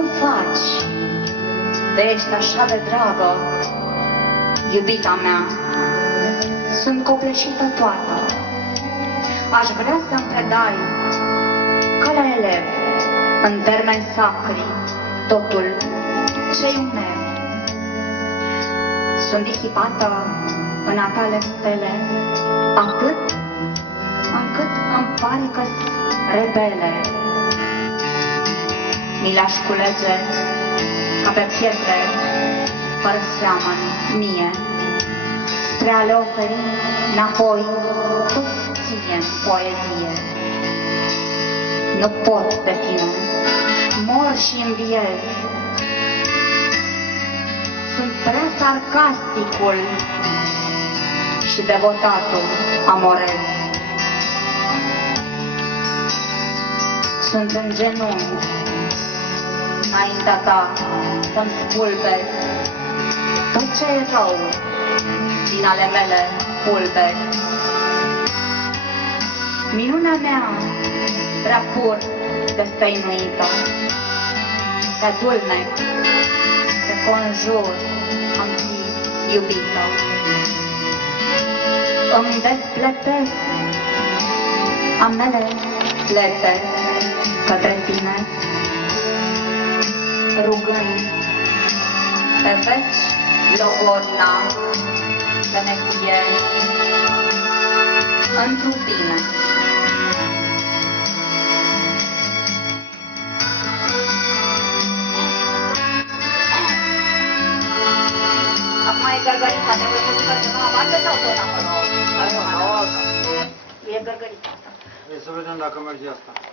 cum faci? De ești așa de dragă, iubita mea. Sunt copleșită toată. Aș vrea să-mi predai, ca la elev, în termeni sacri, totul ce-i un meu. Sunt disipată în a tale stele, atât încât îmi pare că-s rebele. Mi le-aș culege ca pe pietre fără seamăn mie, spre a le oferi înapoi tot ție în poezie. Nu pot de tine, mor și înviez. Sunt prea sarcasticul și devotatul amorez. Sunt în genunchi înaintea ta să-mi spulberi tot ce e rău din ale mele pulberi. Minunea mea prea pur destăinuită, te adulmec, te conjur, am zis, iubită. Îmi despletesc amele plete către tine, rugând pe veci logodna să ne fie într-un bine. Acum e gărgărița, trebuie să ducă ceva aparte sau tot acolo? E gărgărița asta. Să vedem dacă merge asta.